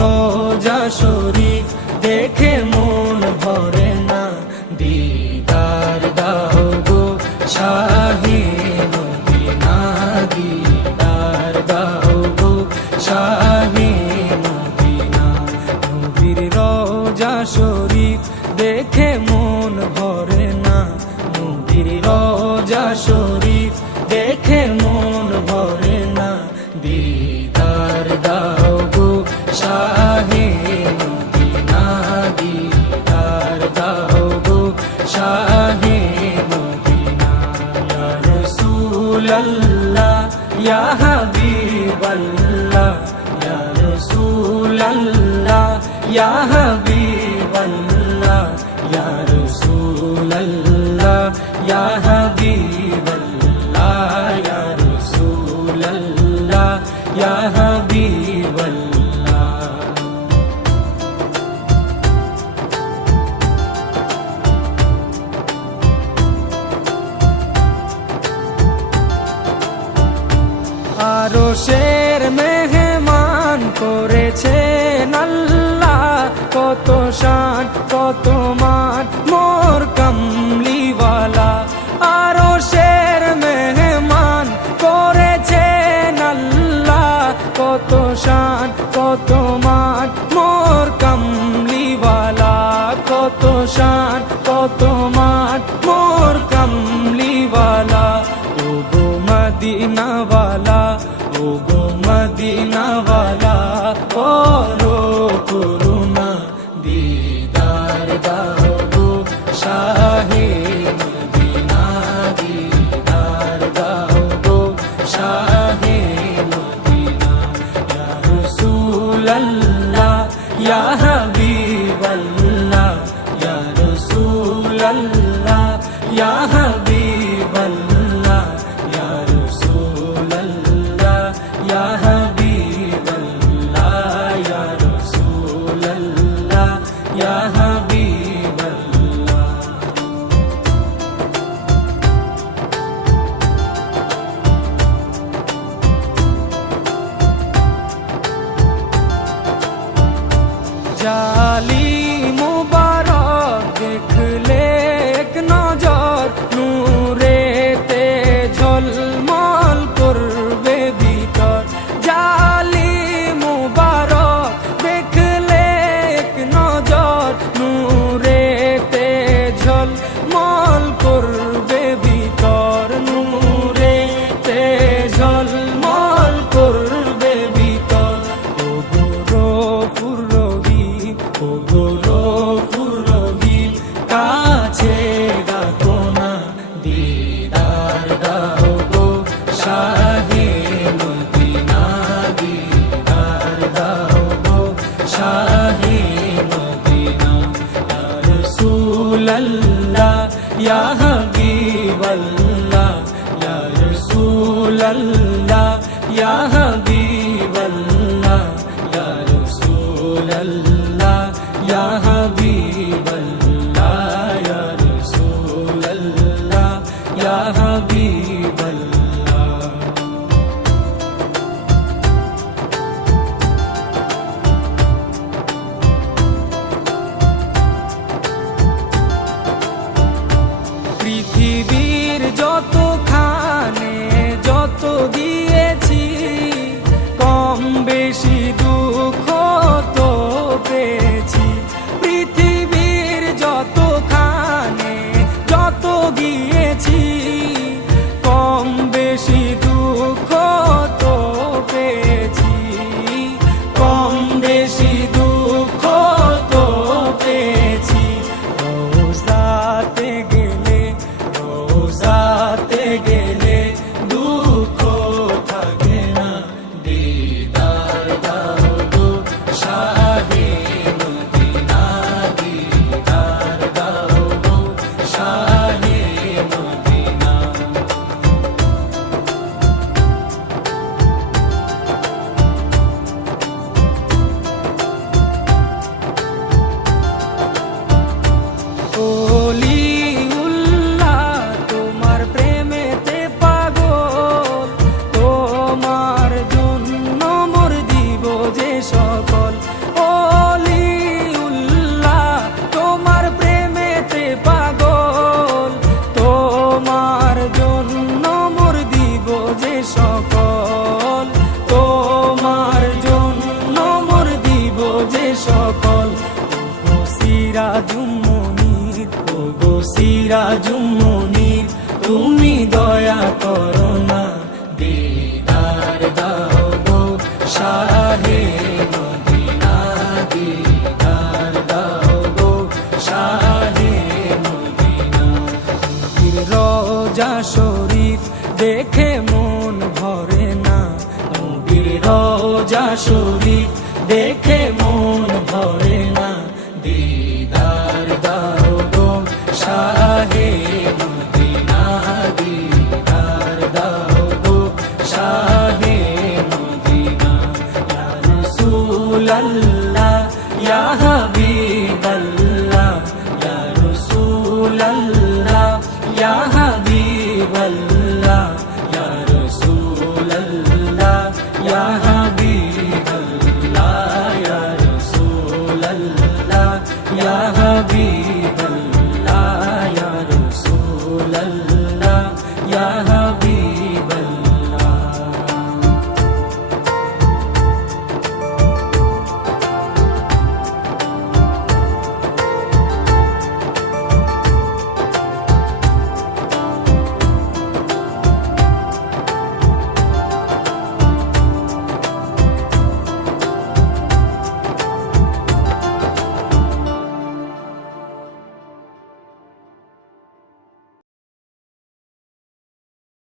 রোজা শরীফ দেখে মন ভরে না, দিদার দাও গো শাহে মদিনা, দিদার দাও গো শাহে মদিনা। নবীর রোজা শরীফ দেখে মন ভরে না, নবীর রোজা শরীফ দেখে মন ভরে না, দিদার দাও গো শাহে মদিনা, দিদার দাও গো শাহে মদিনা। ইয়া রাসূলাল্লাহ ইয়া হাবিবাল্লাহ, ইয়া রাসূলাল্লাহ ইয়া হাবিবাল্লাহ, ইয়া রাসূলাল্লাহ ইয়া হাবিবাল্লাহ, ইয়া রাসূলাল্লাহ ইয়া হাবিবাল্লাহ। আরশের মেহমান করেছেন আল্লাহ, কত শান কত মান মোর কামলিওয়ালা। আরশের মেহমান করেছেন আল্লাহ, কত শান কত মান মোর কামলিওয়ালা, কত শান কত মান মোর কামলিওয়ালা। ও গো মদিনাওয়ালা, ও গো মদিনাওয়ালা, করো করুণা, দিদার দাও গো শাহে মদিনা, দিদার দাও গো শাহে মদিনা। ইয়া রাসূলাল্লাহ ইয়া হাবিবাল্লাহ, ইয়া রাসূলাল্লাহ ইয়া হাবিবাল্লাহ, ইয়া রাসূলাল্লাহ ইয়া হাবিবাল্লাহ, ইয়া রাসূলাল্লাহ ইয়া হাবিবাল্লাহ। জালি মুবারক দেখলে এক নজর, নূরেতে ঝলমল করবে ভিতর। জালি মুবারক দেখলে এক নজর, নূরেতে ঝলমল করবে ভিতর, নূরেতে ঝলমল করবে ভিতর। ও গো গফুর রহিম, ও গো গফুর রহিম, কাছে ডাকো না, দিদার দাও গো শাহে মদিনা, দিদার দাও গো শাহে মদিনা। ইয়া রাসূলাল্লাহ ইয়া হাবিবাল্লাহ, ইয়া রাসূলাল্লাহ ইয়া হাবিবাল্লাহ, ইয়া রাসূলাল্লাহ ইয়া হাবিবাল্লাহ, ইয়া রাসূলাল্লাহ ইয়া হাবিবাল্লাহ। পৃথিবীর যতখানে যত দিয়েছি, কম বেশি দুঃখ তো পেয়েছি। পৃথিবীর যতখানে যত গিয়েছি, কম বেশি দুঃখ তো পেয়েছি, কম বেশি দুঃখ তো পেয়েছি। রোজাতে গেলে, রোজাতে গেলে দুঃখ থাকে না, দিদার দাও গো শাহে মদিনা, দিদার দাও গো শাহে মদিনা। ওলিউল্লাহ তোমার প্রেমেতে পাগল, তোমার জন্য মোর দিব যে সকল। সকল ওগো সিরাজুম মুনির, ওগো সিরাজুম মুনির, তুমি দয়া করো না, দিদার দাও গো শাহে মদিনা, দিদার দাও গো শাহে মদিনা। নবীর রওজা শরীফ দেখে মন ভরে না, নবীর রওজা শরীফ দেখে মন ভরে না, দিদার দাও গো শাহে মদিনা, দিদার দাও গো শাহে মদিনা। ইয়া রাসূলাল্লাহ ইয়া